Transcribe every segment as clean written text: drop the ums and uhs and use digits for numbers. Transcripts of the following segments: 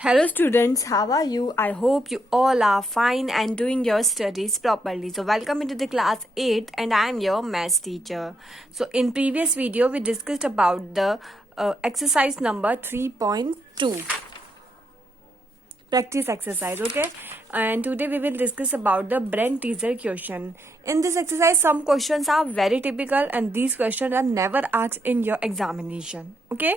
Hello students, how are you? I hope you all are fine and doing your studies properly. So welcome into the class 8 and I am your maths teacher. So in previous video we discussed about the exercise number 3.2. Practice exercise, okay? And today we will discuss about the brain teaser question. In this exercise some questions are very typical and these questions are never asked in your examination, okay?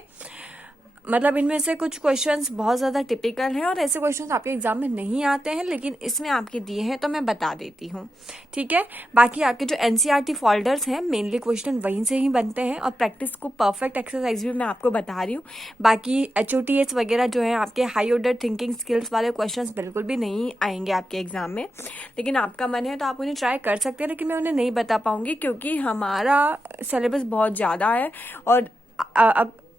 मतलब इनमें से कुछ questions बहुत ज़्यादा typical हैं और ऐसे questions आपके एग्जाम में नहीं आते हैं, लेकिन इसमें आपके दिए हैं तो मैं बता देती हूँ, ठीक है। बाकी आपके जो एनसीईआरटी फोल्डर्स हैं मेनली क्वेश्चन वहीं से ही बनते हैं और प्रैक्टिस को परफेक्ट एक्सरसाइज भी मैं आपको बता रही हूँ। बाकी HOTS वगैरह जो है आपके हाई ऑर्डर थिंकिंग स्किल्स वाले क्वेश्चन बिल्कुल भी नहीं आएंगे आपके एग्जाम में, लेकिन आपका मन है तो आप उन्हें ट्राई कर सकते हैं, लेकिन मैं उन्हें नहीं बता पाऊंगी क्योंकि हमारा सिलेबस बहुत ज़्यादा है और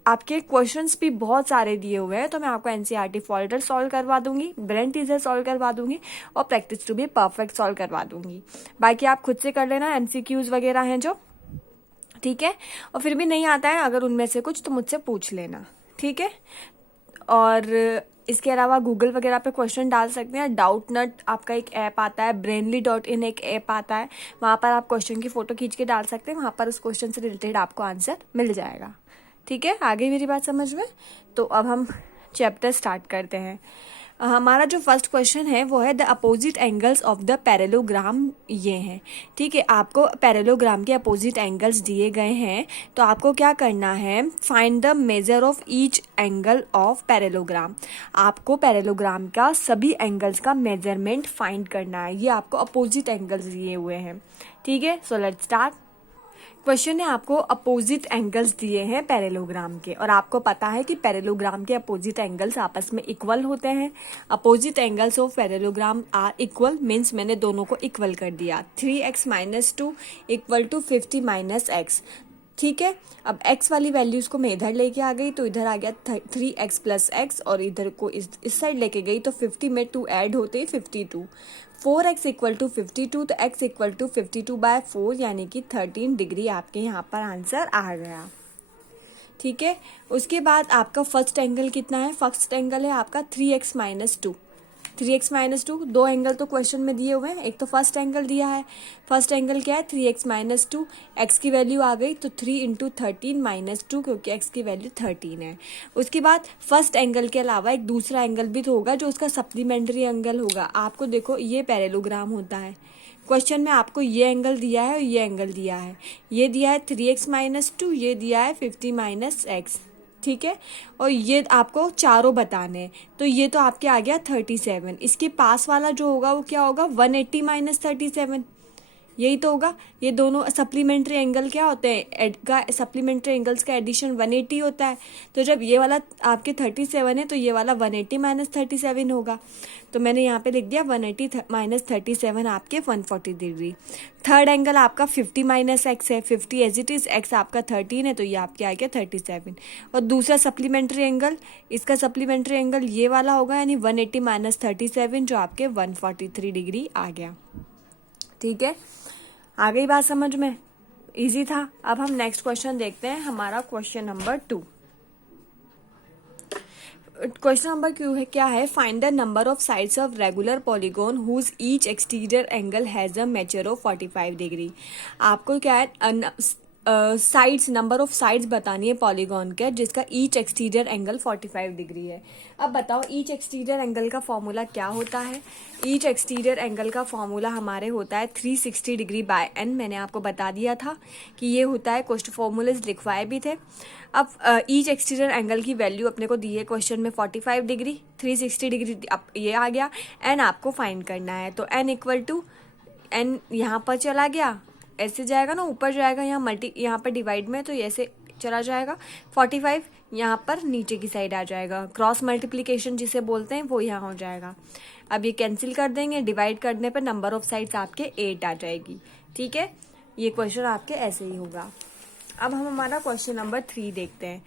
आपके क्वेश्चंस भी बहुत सारे दिए हुए हैं। तो मैं आपको एनसीईआरटी फोल्डर सॉल्व करवा दूंगी, ब्रेन टीजर सॉल्व करवा दूंगी और प्रैक्टिस टू भी परफेक्ट सॉल्व करवा दूंगी। बाकी आप खुद से कर लेना, MCQs वगैरह हैं जो, ठीक है। और फिर भी नहीं आता है अगर उनमें से कुछ तो मुझसे पूछ लेना, ठीक है। और इसके अलावा गूगल वगैरह पे क्वेश्चन डाल सकते हैं। डाउटनट आपका एक ऐप आता है, brainly.in एक ऐप आता है, वहाँ पर आप क्वेश्चन की फोटो खींच के डाल सकते हैं, वहाँ पर उस क्वेश्चन से रिलेटेड आपको आंसर मिल जाएगा, ठीक है। आगे मेरी बात समझ में। तो अब हम चैप्टर स्टार्ट करते हैं। हमारा जो फर्स्ट क्वेश्चन है वो है the opposite angles of the parallelogram, ये हैं, ठीक है। आपको पैरेलोग्राम के अपोजिट एंगल्स दिए गए हैं, तो आपको क्या करना है, find the measure of each angle of parallelogram. आपको पैरेलोग्राम का सभी एंगल्स का मेजरमेंट फाइंड करना है। ये आपको अपोजिट एंगल्स दिए हुए हैं, ठीक है। So let's start. क्वेश्चन है आपको अपोजिट एंगल्स दिए हैं पैरेलोग्राम के और आपको पता है कि पैरेलोग्राम के अपोजिट एंगल्स आपस में इक्वल होते हैं। Opposite angles of parallelogram are equal means मैंने दोनों को इक्वल कर दिया। 3x - 2 = 50 - x, ठीक है। अब x वाली वैल्यूज को मैं इधर लेके आ गई तो इधर आ गया 3x + x और इधर को इस साइड लेके गई तो 50 में 2 ऐड होते ही 52। 4x = 52 तो x = 52/4 यानी कि 13 डिग्री आपके यहाँ पर आंसर आ गया, ठीक है। उसके बाद आपका फर्स्ट एंगल कितना है, फर्स्ट एंगल है आपका 3x - 2। 3x - 2 दो एंगल तो क्वेश्चन में दिए हुए हैं, एक तो फर्स्ट एंगल दिया है। फर्स्ट एंगल क्या है, 3x - 2, x की वैल्यू आ गई तो 3 × 13 - 2 क्योंकि x की वैल्यू 13 है। उसके बाद फर्स्ट एंगल के अलावा एक दूसरा एंगल भी तो होगा जो उसका सप्लीमेंट्री एंगल होगा। आपको देखो ये पैरेलोग्राम होता है, क्वेश्चन में आपको ये एंगल दिया है और ये एंगल दिया है। ये दिया है 3x - 2, ये दिया है 50 - x, ठीक है। और ये आपको चारों बताने हैं, तो ये तो आपके आ गया 37। इसके पास वाला जो होगा वो क्या होगा, 180 - 37, यही तो होगा। ये दोनों सप्लीमेंट्री एंगल क्या होते हैं, सप्लीमेंट्री एंगल्स का एडिशन 180 होता है। तो जब ये वाला आपके 37 है तो ये वाला 180 - 37 होगा। तो मैंने यहाँ पे लिख दिया 180 - 37 आपके 140 डिग्री। थर्ड एंगल आपका 50 - x है, 50 एज इट इज, x आपका 13 है तो ये आपके आ गया 37। और दूसरा सप्लीमेंट्री एंगल, इसका सप्लीमेंट्री एंगल ये वाला होगा यानी 180 - 37 जो आपके 143 डिग्री आ गया, ठीक है। आ गई बात समझ में, इजी था। अब हम नेक्स्ट क्वेश्चन देखते हैं, हमारा question number 2। Question number q है, क्या है, find the number of sides of regular polygon whose each exterior angle has a measure of 45 degree. आपको क्या है, साइड्स, नंबर ऑफ साइड्स बतानी है पॉलीगॉन के जिसका ईच एक्सटीरियर एंगल 45 डिग्री है। अब बताओ ईच एक्सटीरियर एंगल का फॉर्मूला क्या होता है। ईच एक्सटीरियर एंगल का फॉर्मूला हमारे होता है 360 डिग्री बाय n। मैंने आपको बता दिया था कि ये होता है, क्वेश्चन फॉर्मूलेज लिखवाए भी थे। अब ईच एक्सटीरियर एंगल की वैल्यू अपने को दी है क्वेश्चन में 45 डिग्री, 360 डिग्री अब ये आ गया। n आपको फाइंड करना है तो n = n यहाँ पर चला गया, ऐसे जाएगा ना, ऊपर जाएगा, यहाँ पर डिवाइड में तो ऐसे चला जाएगा। 45 यहाँ पर नीचे की साइड आ जाएगा, क्रॉस मल्टीप्लिकेशन जिसे बोलते हैं वो यहाँ हो जाएगा। अब ये कैंसिल कर देंगे, डिवाइड करने पर नंबर ऑफ साइड्स आपके 8 आ जाएगी, ठीक है। ये क्वेश्चन आपके ऐसे ही होगा। अब हम हमारा क्वेश्चन नंबर 3 देखते हैं।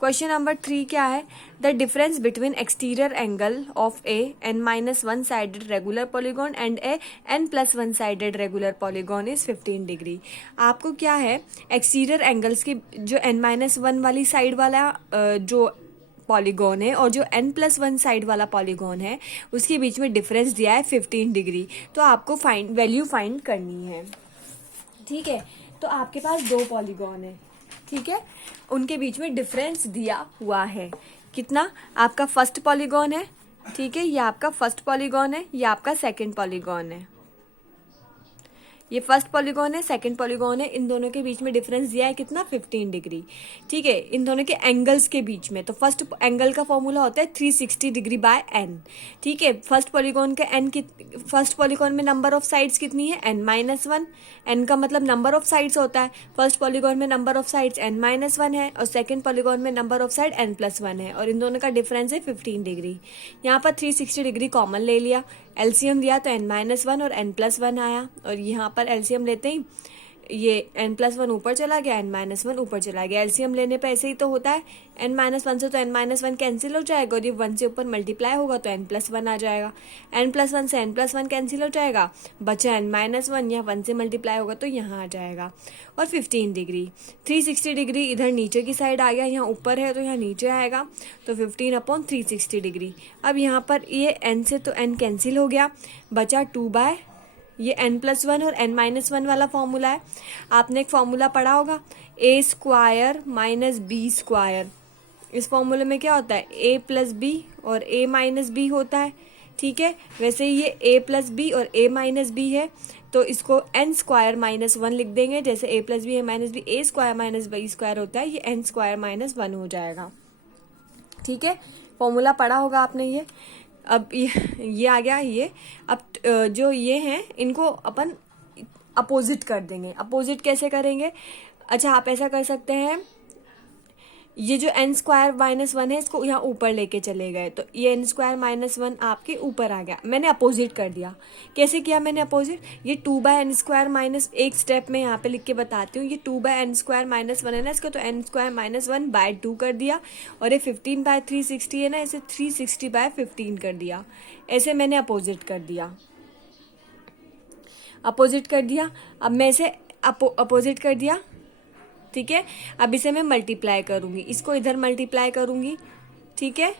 क्वेश्चन नंबर 3 क्या है, the difference between exterior angle of A n-1 sided regular polygon and A n+1 sided regular polygon is 15 degree. आपको क्या है, एक्सटीरियर एंगल्स की जो n-1 वाली साइड वाला जो पॉलीगॉन है और जो n+1 साइड वाला पॉलीगॉन है उसके बीच में डिफरेंस दिया है 15 डिग्री। तो आपको वैल्यू फाइंड करनी है। ठीक है, तो आपके पास दो पॉलीगॉन है, ठीक है, उनके बीच में डिफरेंस दिया हुआ है कितना। आपका फर्स्ट पॉलीगॉन है, ठीक है, ये आपका फर्स्ट पॉलीगॉन है, ये आपका सेकंड पॉलीगॉन है। ये फर्स्ट पॉलीगॉन है, सेकंड पॉलीगॉन है, इन दोनों के बीच में डिफरेंस दिया है कितना 15 डिग्री। ठीक है, इन दोनों के एंगल्स के बीच में, तो फर्स्ट एंगल का फॉर्मूला होता है 360 डिग्री बाय n। ठीक है, फर्स्ट पॉलीगॉन का फर्स्ट पॉलीगॉन में नंबर ऑफ साइड्स कितनी है n-1। n का मतलब नंबर ऑफ साइड्स होता है। फर्स्ट पॉलीगॉन में नंबर ऑफ साइड्स n-1 है और सेकंड पॉलीगॉन में नंबर ऑफ साइड n+1 है और इन दोनों का डिफरेंस है 15 डिग्री। यहाँ पर 360 डिग्री कॉमन ले लिया, एलसीएम दिया तो n-1 और n+1 आया और यहाँ पर एलसीएम लेते ही ये n+1 ऊपर चला गया, n-1 ऊपर चला गया। एलसीएम लेने पे ऐसे ही तो होता है, n-1 से तो n-1 कैंसिल हो जाएगा और ये 1 से ऊपर मल्टीप्लाई होगा तो n+1 आ जाएगा। n+1 से n+1 कैंसिल हो जाएगा, बचा n-1, यहाँ 1 से मल्टीप्लाई होगा तो यहाँ आ जाएगा। और 15 डिग्री 360 डिग्री इधर नीचे की साइड आ गया, यहाँ ऊपर है तो यहाँ नीचे आएगा, तो 15/360 डिग्री। अब यहाँ पर ये n से तो n कैंसिल हो गया, बचा 2 ये n+1 और n-1 वाला फॉर्मूला है। आपने एक फॉर्मूला पढ़ा होगा a² - b²। इस फॉर्मूले में क्या होता है a + b और a - b होता है। ठीक है, वैसे ही ये a + b और a - b है तो इसको n² - 1 लिख देंगे। जैसे a + b a - b a² - b² होता है, ये n² - 1 हो जाएगा। ठीक है, फॉर्मूला पढ़ा होगा आपने ये। अब ये आ गया ये। अब जो ये हैं इनको अपन अपोजिट कर देंगे। अपोजिट कैसे करेंगे? अच्छा, आप ऐसा कर सकते हैं, ये जो n² - 1 है इसको यहाँ ऊपर लेके चले गए तो ये n² - 1 आपके ऊपर आ गया। मैंने अपोजिट कर दिया। कैसे किया मैंने अपोजिट? ये 2/n² - एक स्टेप में यहाँ पे लिख के बताती हूँ। ये 2/n² - 1 है ना, इसको तो n² - 1/2 कर दिया और ये 15/360 है ना, इसे 360/15 कर दिया। ऐसे मैंने अपोजिट कर दिया। अपोजिट कर दिया, अब मैं इसे अपोजिट कर दिया। ठीक है, अब इसे मैं मल्टीप्लाई करूंगी, इसको इधर मल्टीप्लाई करूंगी, ठीक है,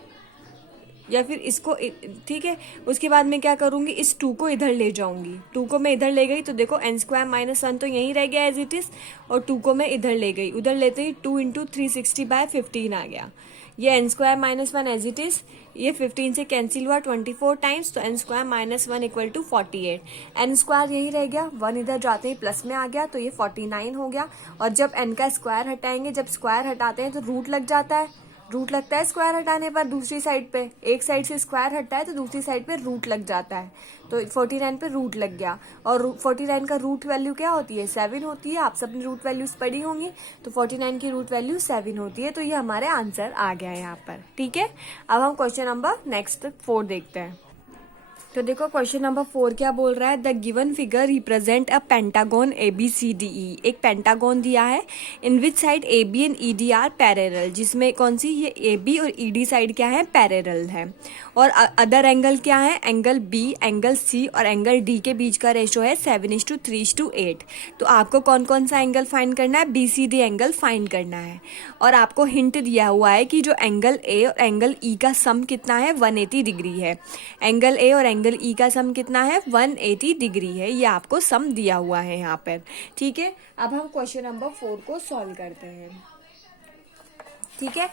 या फिर इसको, ठीक है। उसके बाद मैं क्या करूंगी, इस 2 को इधर ले जाऊंगी। 2 को मैं इधर ले गई तो देखो n² - 1 तो यहीं रह गया एज इट इज, और 2 को मैं इधर ले गई, उधर लेते ही 2 × 360/15 आ गया। ये n² - 1 एज इट इज, ये 15 से कैंसिल हुआ 24 टाइम्स, तो n² - 1 = 48। n² यही रह गया, 1 इधर जाते ही प्लस में आ गया तो ये 49 हो गया। और जब n का स्क्वायर हटाएंगे, जब स्क्वायर हटाते हैं तो रूट लग जाता है। रूट लगता है स्क्वायर हटाने पर दूसरी साइड पे, एक साइड से स्क्वायर हटता है तो दूसरी साइड पे रूट लग जाता है। तो 49 पे रूट लग गया और 49 का रूट वैल्यू क्या होती है? 7 होती है। आप सबने रूट वैल्यूज पढ़ी होंगी, तो 49 की रूट वैल्यू 7 होती है। तो ये हमारे आंसर आ गया है यहाँ पर। ठीक है, अब हम क्वेश्चन नंबर नेक्स्ट 4 देखते हैं। तो देखो क्वेश्चन नंबर 4 क्या बोल रहा है, the given figure represent a pentagon ABCDE। एक पेंटागन दिया है in which side AB and ED are parallel, जिसमें कौन सी, ये AB और ED साइड क्या है, पैरेलल है। और अदर एंगल क्या है, एंगल B, एंगल C और एंगल D के बीच का रेशो है 7:3:8। तो आपको कौन कौन सा एंगल फाइंड करना है, BCD एंगल फाइंड करना है। और आपको हिंट दिया हुआ है कि जो एंगल A और एंगल E का सम कितना है, 180 डिग्री है। एंगल A और एंगल E का सम कितना है, 180 डिग्री है। ये आपको सम दिया हुआ है यहाँ पर। ठीक है, अब हम क्वेश्चन नंबर 4 को सॉल्व करते हैं। ठीक है,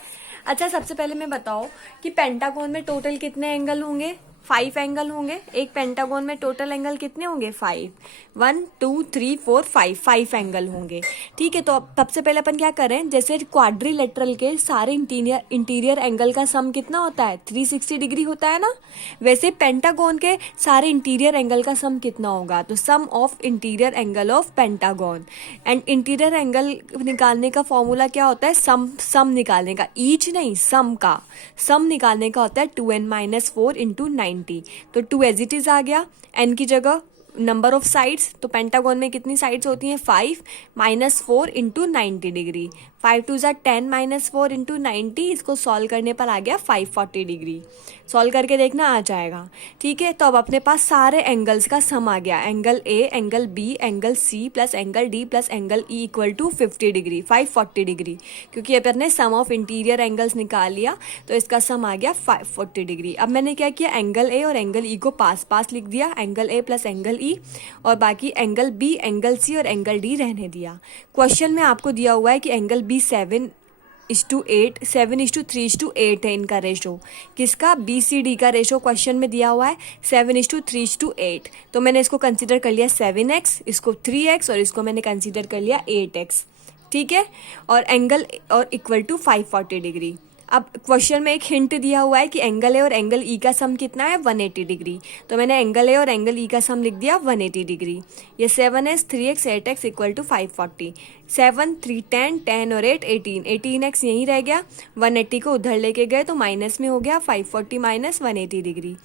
अच्छा सबसे पहले मैं बताओ कि पेंटागन में टोटल कितने एंगल होंगे, 5 एंगल होंगे। एक पेंटागन में टोटल एंगल कितने होंगे, 5, 1 2 3 4 5 एंगल होंगे। ठीक है, तो अब सबसे पहले अपन क्या करें, जैसे क्वाड्रिलेटरल के सारे इंटीरियर एंगल का सम कितना होता है, 360 डिग्री होता है ना, वैसे पेंटागन के सारे इंटीरियर एंगल का सम कितना होगा, तो sum of interior angle of pentagon. And interior angle निकालने का फॉर्मूला क्या होता है, सम निकालने का, ईच नहीं, सम का, सम निकालने का होता है 2n - 4 × 90। तो 2 एज इट इज आ गया, n की जगह नंबर ऑफ साइड्स, तो पेंटागन में कितनी साइड्स होती हैं 5 -4 इंटू 90 डिग्री, 5 2 ज़ा 10 -4 इंटू 90, इसको सॉल्व करने पर आ गया 540 डिग्री। सॉल्व करके देखना आ जाएगा। ठीक है, तो अब अपने पास सारे एंगल्स का सम आ गया, angle a, angle b, angle c plus angle d plus angle e equal to 50 degree, 540 degree. क्योंकि अपन ने सम ऑफ इंटीरियर एंगल्स निकाल लिया तो इसका सम आ गया 540 डिग्री। अब मैंने क्या किया, एंगल ए और एंगल ई को पास पास लिख दिया, एंगल ए प्लस एंगल ई, और बाकी एंगल बी, एंगल सी और एंगल डी रहने दिया। क्वेश्चन में आपको दिया हुआ है कि एंगल बी 7:8, 7:3:8 है इनका रेशो। किसका, बी सी डी का रेशो क्वेश्चन में दिया हुआ है 7:3:8। तो मैंने इसको कंसीडर कर लिया 7x, इसको 3x और इसको मैंने कंसीडर कर लिया 8x। ठीक है, और एंगल और इक्वल टू 540 डिग्री। अब क्वेश्चन में एक हिंट दिया हुआ है कि एंगल ए और एंगल ई का सम कितना है 180 डिग्री, तो मैंने एंगल ए और एंगल ई का सम लिख दिया 180 डिग्री। ये 7s 3x 8x equal to 540, 7 3 10 10 और 8 18, 18x यहीं रह गया, 180 को उधर लेके गए तो माइनस में हो गया, 540 माइनस 180 डिग्री।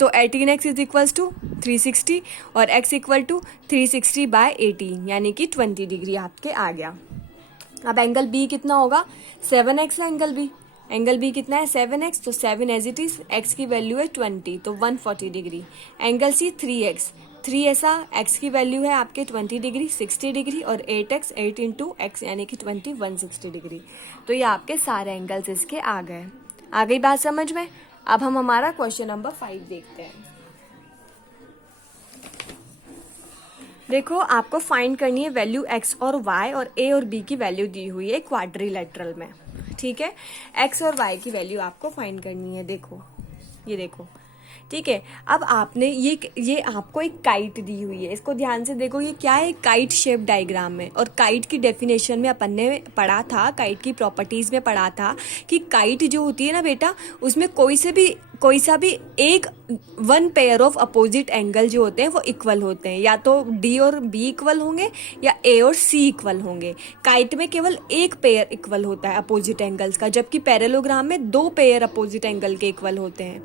तो 18x इज इक्वल्स टू 360 और x इक्वल टू 360/18 यानी कि 20 डिग्री आपके आ गया। अब एंगल बी कितना होगा, 7x है एंगल बी कितना है 7x, तो 7 एज इट इज, x की वैल्यू है 20 तो 140 डिग्री। एंगल सी 3x, 3 ऐसा, x की वैल्यू है आपके 20 डिग्री 60 डिग्री, और 8x 8 इंटू एक्स यानी कि 20 160 डिग्री। तो ये आपके सारे एंगल्स इसके आ गए। आ गई बात समझ में। अब हम हमारा क्वेश्चन नंबर 5 देखते हैं। देखो, आपको फाइंड करनी है वैल्यू x और y, और a और b की वैल्यू दी हुई है क्वाड्रिलेटरल में। ठीक है, x और y की वैल्यू आपको फाइंड करनी है। देखो, ये देखो, ठीक है। अब आपने ये आपको एक काइट दी हुई है, इसको ध्यान से देखो, ये क्या है, काइट शेप डायग्राम में। और काइट की डेफिनेशन में अपन ने पढ़ा था, काइट की प्रॉपर्टीज में पढ़ा था कि काइट जो होती है ना बेटा, उसमें कोई सा भी एक 1 पेयर ऑफ अपोजिट एंगल जो होते हैं वो इक्वल होते हैं, या तो डी और बी इक्वल होंगे या ए और सी इक्वल होंगे। काइट में केवल एक पेयर इक्वल होता है अपोजिट एंगल्स का, जबकि पैरेललोग्राम में 2 पेयर अपोजिट एंगल के इक्वल होते हैं।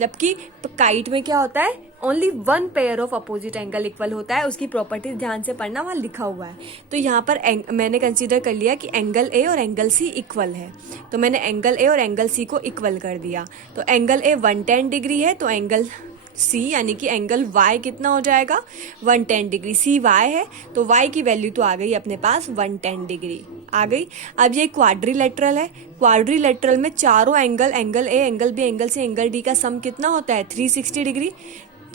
जबकि काइट में क्या होता है, only 1 pair of opposite angle equal होता है। उसकी प्रॉपर्टीज ध्यान से पढ़ना, वहाँ लिखा हुआ है। तो यहाँ पर मैंने कंसीडर कर लिया कि एंगल ए और एंगल सी इक्वल है, तो मैंने एंगल ए और एंगल सी को इक्वल कर दिया। तो एंगल ए 110 डिग्री है, तो एंगल सी यानी कि एंगल y कितना हो जाएगा 110 डिग्री। सी y है तो y की वैल्यू तो आ गई अपने पास 110 डिग्री आ गई। अब ये क्वाड्रिलेटरल है, क्वाड्रिलेटरल में चारों angle a, angle b, angle c, angle d का सम कितना होता है 360 डिग्री।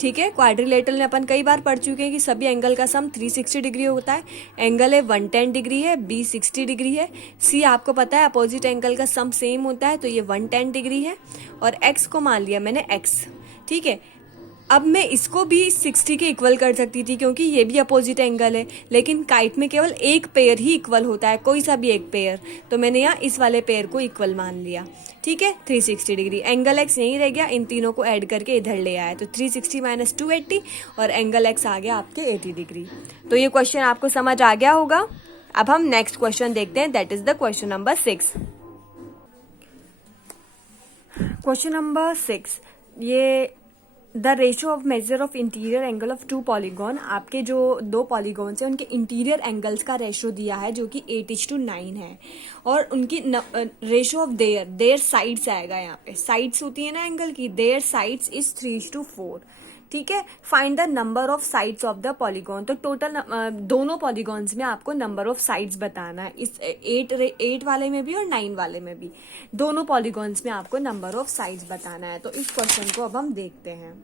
ठीक है, क्वाड्रिलेटरल में अपन कई बार पढ़ चुके हैं कि सभी एंगल का सम 360 डिग्री होता है। एंगल ए 110 डिग्री है, बी 60 डिग्री है, सी आपको पता है अपोजिट एंगल का सम सेम होता है, तो ये 110 डिग्री है। और एक्स को मान लिया मैंने एक्स। ठीक है, अब मैं इसको भी 60 के इक्वल कर सकती थी क्योंकि ये भी अपोजिट एंगल है, लेकिन काइट में केवल एक पेयर ही इक्वल होता है, कोई सा भी एक पेयर, तो मैंने यहाँ इस वाले पेयर को इक्वल मान लिया। ठीक है, 360 डिग्री। एंगल एक्स यहीं रह गया, इन तीनों को ऐड करके इधर ले आया, तो 360 माइनस 280 और एंगल एक्स आ गया आपके 80 डिग्री। तो ये क्वेश्चन आपको समझ आ गया होगा। अब हम नेक्स्ट क्वेश्चन देखते हैं, that is the question number 6। Question number 6, ये the ratio of measure of interior angle of 2 polygon. आपके जो 2 पॉलीगॉन्स हैं उनके इंटीरियर एंगल्स का रेशो दिया है जो कि 8:9 है, और उनकी रेशो ऑफ देयर साइड्स आएगा। यहाँ पे साइड्स होती है ना एंगल की, देयर साइड्स इज 3:4। ठीक है, find the number of sides of the polygon. तो टोटल दोनों पॉलीगॉन्स में आपको नंबर ऑफ साइड्स बताना है, इस 8 वाले में भी और 9 वाले में भी, दोनों पॉलीगॉन्स में आपको नंबर ऑफ साइड्स बताना है। तो इस क्वेश्चन को अब हम देखते हैं।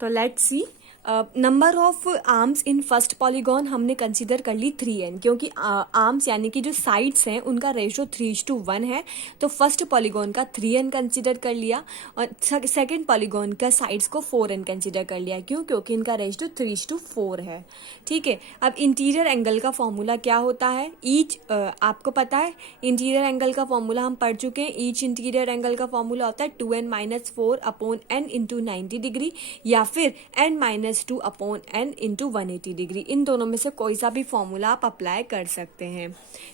तो let's see, number of arms in first polygon हमने कंसीडर कर ली 3n, क्योंकि आर्म्स यानी कि जो साइड्स हैं उनका रेशो 3:1 है, तो फर्स्ट पॉलीगॉन का 3n कंसीडर कर लिया, और सेकंड पॉलीगॉन का साइड्स को 4n कंसीडर कर लिया। क्यों? क्योंकि इनका रेशो 3:4 है। ठीक है, अब इंटीरियर एंगल का फॉर्मूला क्या होता है, ईच आपको पता है इंटीरियर एंगल का फॉर्मूला हम पढ़ चुके हैं। ईच इंटीरियर एंगल का फॉर्मूला होता है 2n - 4/n इंटू 90 डिग्री, या फिर n - 2/n इंटू 180 डिग्री। इन दोनों में से कोई सा भी फॉर्मूला आप अप्लाई कर सकते हैं।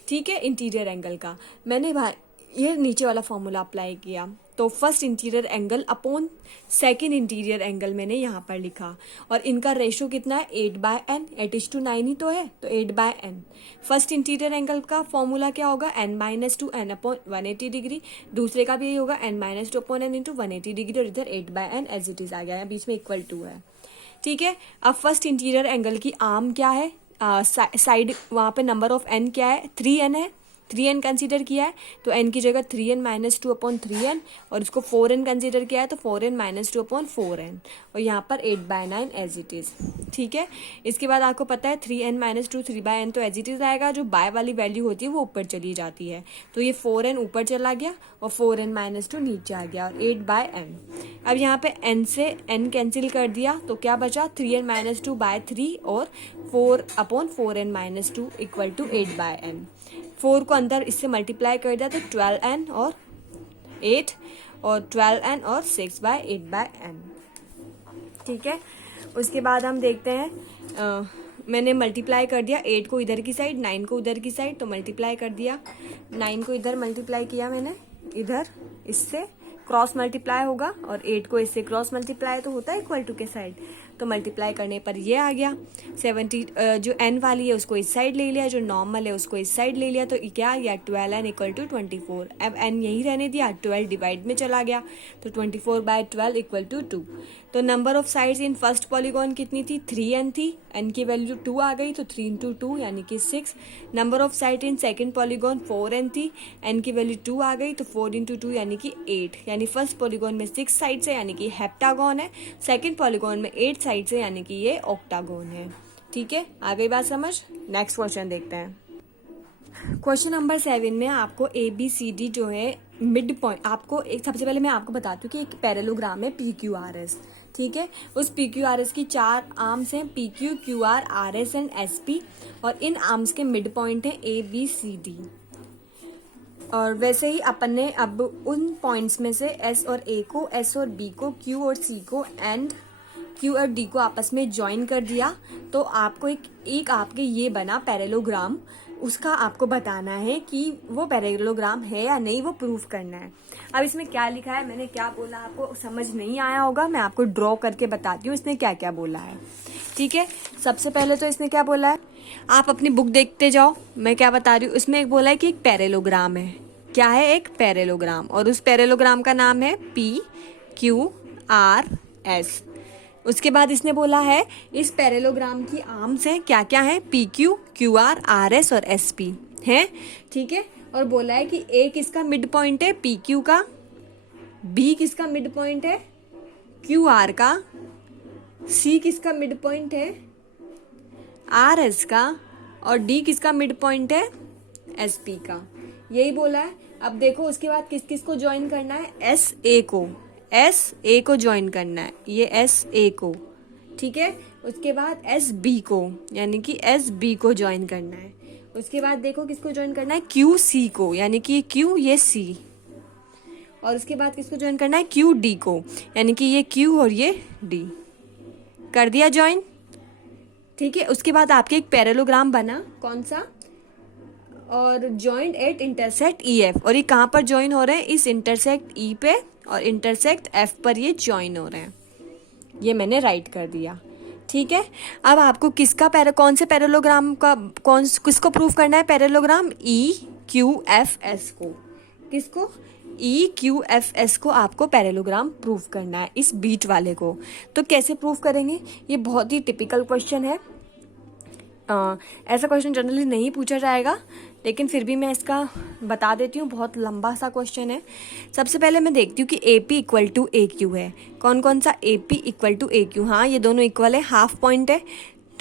ठीक है, इंटीरियर एंगल का मैंने ये नीचे वाला फॉर्मूला अप्लाई किया। तो first interior angle upon second interior angle मैंने यहाँ पर लिखा, और इनका रेशो कितना है 8/n, 8:9 ही तो है, तो 8/n। फर्स्ट इंटीरियर एंगल का फॉर्मूला क्या होगा, n-2n अपॉन 180 डिग्री, दूसरे का भी यही होगा n-2 upon n into 180 degree, और इधर 8/n एज इट इज आ गया है, बीच में इक्वल टू है। ठीक है, अब फर्स्ट इंटीरियर एंगल की आर्म क्या है, साइड वहाँ पे नंबर ऑफ n क्या है, 3n है, 3n कंसीडर किया है, तो n की जगह 3n-2 अपॉन 3n, और इसको 4n कंसीडर किया है तो 4n-2 अपॉन 4n, और यहाँ पर 8/9 एज इट इज़। ठीक है, इसके बाद आपको पता है 3n-2 3/n तो एज इट इज़ आएगा, जो बाय वाली वैल्यू होती है वो ऊपर चली जाती है, तो ये 4n ऊपर चला गया और 4n-2 नीचे आ गया, और 8/n। अब यहाँ पे n से n कैंसिल कर दिया तो क्या बचा, 3n-2/3 और 4 upon 4n-2 equal to 8/n। 4 को अंदर इससे मल्टीप्लाई कर दिया तो 12n और 8, और 12n और 6/8/n। ठीक है, उसके बाद हम देखते हैं, मैंने मल्टीप्लाई कर दिया 8 को इधर की साइड, 9 को उधर की साइड, तो मल्टीप्लाई कर दिया, 9 को इधर मल्टीप्लाई किया मैंने, इधर इससे क्रॉस मल्टीप्लाई होगा, और 8 को इससे क्रॉस मल्टीप्लाई तो होता है इक्वल टू के साइड, तो मल्टीप्लाई करने पर ये आ गया 70। जो n वाली है उसको इस साइड ले लिया, जो नॉर्मल है उसको इस साइड ले लिया, तो क्या आ गया 12n इक्वल टू 24। अब n यही रहने दिया, 12 डिवाइड में चला गया, तो 24/12 इक्वल टू 2। तो number of sides in first polygon कितनी थी, 3n थी, n की वैल्यू 2 आ गई, तो 3 इंटू 2 यानी कि 6। Number of side in second polygon 4n थी, n की वैल्यू 2 आ गई, तो 4 इंटू 2 यानी कि 8, यानी फर्स्ट पॉलीगॉन में 6 साइड्स है यानी कि हेप्टागॉन है, सेकेंड पॉलीगॉन में 8 साइड्स है यानी कि ये ऑक्टागोन है। ठीक है, आ गई बात समझ। नेक्स्ट क्वेश्चन देखते हैं। क्वेश्चन नंबर 7 में आपको ABCD जो है मिड पॉइंट, आपको एक सबसे पहले मैं आपको बताती हूँ कि एक पैरेलोग्राम है PQRS। ठीक है, उस PQRS की 4 आर्म्स हैं, PQ, QR, RS and SP, और इन आर्म्स के मिड पॉइंट है ABCD। और वैसे ही अपन ने अब उन पॉइंट्स में से S और A को, S और B को, Q और C को एंड Q और D को आपस में ज्वाइन कर दिया, तो आपको एक आपके ये बना पैरेलोग्राम, उसका आपको बताना है कि वो पैरेलोग्राम है या नहीं, वो प्रूफ करना है। अब इसमें क्या लिखा है, मैंने क्या बोला, आपको समझ नहीं आया होगा, मैं आपको ड्रॉ करके बताती हूँ इसने क्या क्या बोला है। ठीक है, सबसे पहले तो इसने क्या बोला है, आप अपनी बुक देखते जाओ, मैं क्या बता रही हूँ। इसमें एक बोला है कि एक पैरेलोग्राम है, क्या है, एक पैरेलोग्राम, और उस पैरेलोग्राम का नाम है PQRS। उसके बाद इसने बोला है इस पैरेलोग्राम की आर्म्स हैं, क्या क्या है, PQ, QR, RS और SP हैं। ठीक है, और बोला है कि A किसका मिड पॉइंट है, PQ का, B किसका मिड पॉइंट है, QR का, C किसका मिड पॉइंट है, RS का, और D किसका मिड पॉइंट है, SP का। यही बोला है। अब देखो उसके बाद किस किस को ज्वाइन करना है, SA को ज्वाइन करना है, ये SA को। ठीक है, उसके बाद SB को, यानी कि SB को ज्वाइन करना है। उसके बाद देखो किसको ज्वाइन करना है, QC को, यानी कि Q ये C, और उसके बाद किसको ज्वाइन करना है, QD को, यानी कि ये Q और ये D। कर दिया ज्वाइन। ठीक है, उसके बाद आपके एक पैरेलोग्राम बना, कौन सा, और ज्वाइंट एट इंटरसेक्ट EF, और ये कहाँ पर ज्वाइन हो रहे हैं, इस इंटरसेक्ट E पे और इंटरसेक्ट F पर ये ज्वाइन हो रहे हैं। ये मैंने राइट कर दिया। ठीक है, अब आपको कौन से पैरेलोग्राम का किसको प्रूफ करना है, पैरेलोग्राम EQFS को। किसको, EQFS को आपको पैरेलोग्राम प्रूफ करना है, इस बीच वाले को। तो कैसे प्रूफ करेंगे, ये बहुत ही टिपिकल क्वेश्चन है। ऐसा क्वेश्चन जनरली नहीं पूछा जाएगा, लेकिन फिर भी मैं इसका बता देती हूँ, बहुत लंबा सा क्वेश्चन है। सबसे पहले मैं देखती हूँ कि AP इक्वल टू AQ है। कौन कौन सा, AP इक्वल टू AQ, हाँ ये दोनों इक्वल है, हाफ पॉइंट है,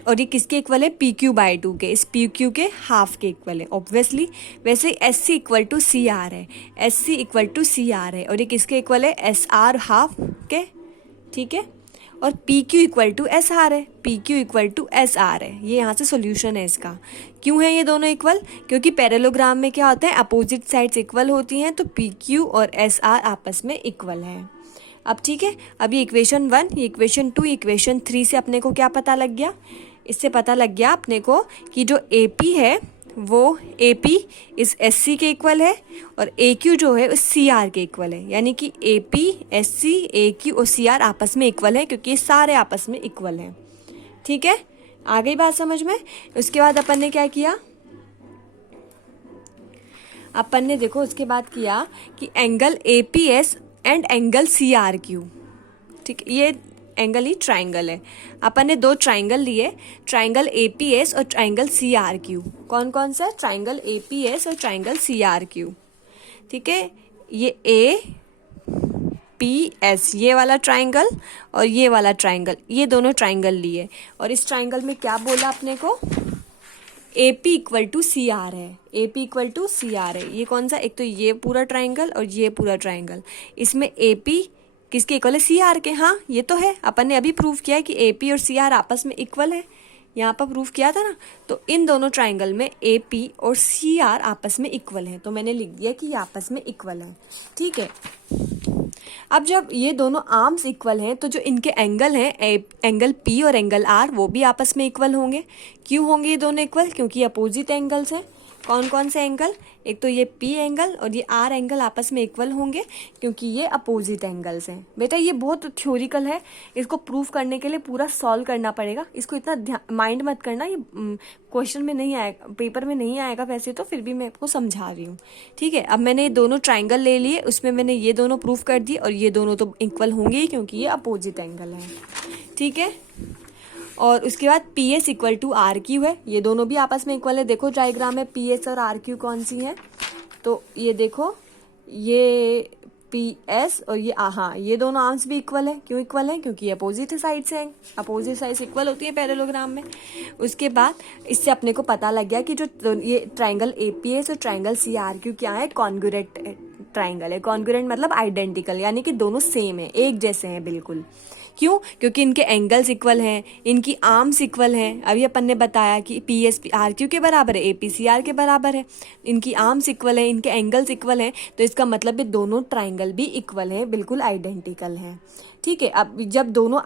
और ये किसके इक्वल है, PQ/2 के, इस PQ के हाफ के इक्वल है ऑब्वियसली। वैसे SC इक्वल टू CR है, SC इक्वल टू CR है, और ये किसके इक्वल है, SR हाफ के। ठीक है, और PQ इक्वल टू SR है, PQ इक्वल टू SR है, ये यहाँ से सॉल्यूशन है इसका। क्यों है ये दोनों इक्वल, क्योंकि पैरेलोग्राम में क्या होता है, अपोजिट साइड्स इक्वल होती हैं, तो PQ और SR आपस में इक्वल है। अब ठीक है, अब ये इक्वेशन 1, ये इक्वेशन 2, इक्वेशन 3 से अपने को क्या पता लग गया, इससे पता लग गया अपने को कि जो AP है वो ए पी इस एस सी के इक्वल है और ए क्यू जो है उस सी आर के इक्वल है, यानी कि a p, s c, a q और सी आर आपस में इक्वल है क्योंकि ये सारे आपस में इक्वल हैं। ठीक है, आ गई बात समझ में। उसके बाद अपन ने क्या किया, अपन ने देखो उसके बाद किया कि angle a p s and angle c r q, ठीक, ये एंगल ही ट्राइंगल है। अपन ने दो ट्राइंगल लिए, ट्राइंगल ए पी एस और ट्राइंगल सी आर क्यू। कौन कौन सा? ट्राइंगल ए पी एस और ट्राइंगल सी आर क्यू। ठीक है, ये ए पी एस ये वाला ट्राइंगल और ये वाला ट्राइंगल, ये दोनों ट्राइंगल लिए और इस ट्राइंगल में क्या बोला अपने को, A P equal to C R है, A P equal to C R है। ये कौन सा, एक तो ये पूरा ट्राइंगल और ये पूरा ट्राइंगल, इसमें ए पी किसके इक्वल है? सी आर के। हाँ ये तो है, अपन ने अभी प्रूव किया है कि ए पी और सी आर आपस में इक्वल है, यहाँ पर प्रूव किया था ना। तो इन दोनों ट्राइंगल में ए पी और सी आर आपस में इक्वल है, तो मैंने लिख दिया कि ये आपस में इक्वल है। ठीक है, अब जब ये दोनों आर्म्स इक्वल हैं तो जो इनके एंगल हैं, एंगल पी और एंगल आर, वो भी आपस में इक्वल होंगे। क्यों होंगे ये दोनों इक्वल? क्योंकि अपोजिट एंगल्स हैं। कौन कौन से एंगल? एक तो ये पी एंगल और ये आर एंगल आपस में इक्वल होंगे क्योंकि ये अपोजिट एंगल्स हैं। बेटा ये बहुत थ्योरिकल है, इसको प्रूफ करने के लिए पूरा सॉल्व करना पड़ेगा, इसको इतना माइंड मत करना, ये क्वेश्चन में नहीं आएगा, पेपर में नहीं आएगा वैसे तो, फिर भी मैं आपको समझा रही हूँ। ठीक है, अब मैंने ये दोनों ट्राइंगल ले लिए, उसमें मैंने ये दोनों प्रूफ कर दिए और ये दोनों तो इक्वल होंगे ही क्योंकि ये अपोजिट एंगल है। ठीक है, और उसके बाद p s equal to r q है, ये दोनों भी आपस में इक्वल है। देखो डायग्राम में पी एस और आर क्यू कौन सी है, तो ये देखो, ये पी एस और ये हाँ, ये दोनों आर्म्स भी इक्वल है। क्यों इक्वल है? क्योंकि अपोजिट साइड से हैं, अपोजिट साइड इक्वल होती है पैरेललोग्राम में। उसके बाद इससे अपने को पता लग गया कि जो ये ट्राइंगल ए पी एस और ट्राइंगल सी आर क्यू क्या है, कॉन्ग्रुएंट ट्राइंगल है। कॉन्ग्रुएंट मतलब आइडेंटिकल, यानी कि दोनों सेम है, एक जैसे हैं बिल्कुल। क्यों? क्योंकि इनके एंगल्स इक्वल हैं, इनकी आर्म्स इक्वल हैं। अभी अपन ने बताया कि P S P R Q के बराबर है, ए पी सी आर के बराबर है, इनकी आर्म्स इक्वल है, इनके एंगल्स इक्वल हैं, तो इसका मतलब ये दोनों ट्राइंगल भी इक्वल हैं, बिल्कुल आइडेंटिकल हैं। ठीक है, अब जब दोनों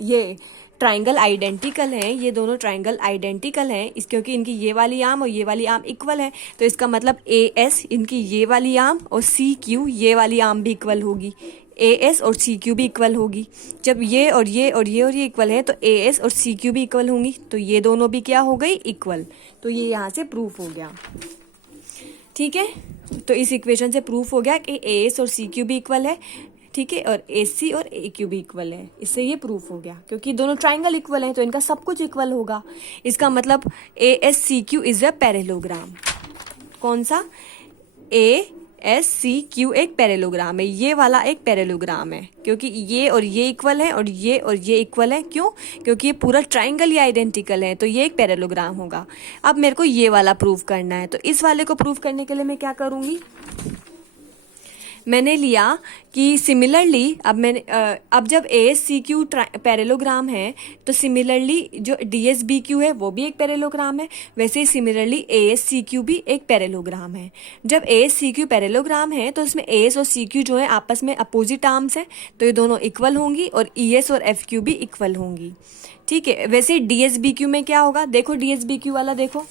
ये ट्राइंगल आइडेंटिकल हैं, ये दोनों ट्राइंगल आइडेंटिकल हैं इस क्योंकि इनकी ये वाली आर्म और ये वाली आर्म इक्वल है, तो इसका मतलब ए एस इनकी ये वाली आर्म और सी क्यू ये वाली आर्म भी इक्वल होगी, ए एस और सी क्यू भी इक्वल होगी। जब ये और ये और ये और ये इक्वल है तो ए एस और सी क्यू भी इक्वल होंगी, तो ये दोनों भी क्या हो गई? इक्वल। तो ये यहाँ से प्रूफ हो गया। ठीक है, तो इस इक्वेशन से प्रूफ हो गया कि ए एस और सी क्यू भी इक्वल है। ठीक है, और ए सी और ए क्यू भी इक्वल है, इससे ये प्रूफ हो गया। क्योंकि दोनों ट्राइंगल इक्वल हैं तो इनका सब कुछ इक्वल होगा। इसका मतलब a S C q is a parallelogram. कौन सा? ए एस सी क्यू एक पैरेललोग्राम है, ये वाला एक पैरेललोग्राम है क्योंकि ये और ये इक्वल है और ये इक्वल है। क्यों? क्योंकि ये पूरा ट्राइंगल ही आइडेंटिकल है, तो ये एक पैरेललोग्राम होगा। अब मेरे को ये वाला प्रूफ करना है, तो इस वाले को प्रूफ करने के लिए मैं क्या करूँगी, मैंने लिया कि सिमिलरली अब जब A S C Q parallelogram है तो सिमिलरली जो डी एस बी क्यू है वो भी एक पैरेललोग्राम है, वैसे ही similarly A S C Q भी एक पैरेललोग्राम है। जब A S C Q parallelogram है तो इसमें ए एस और सी क्यू जो है आपस में अपोजिट आर्म्स हैं, तो ये दोनों इक्वल होंगी और ई एस और एफ क्यू भी इक्वल होंगी। ठीक है, वैसे डी एस बी क्यू में क्या होगा, देखो डी एस बी क्यू वाला देखो,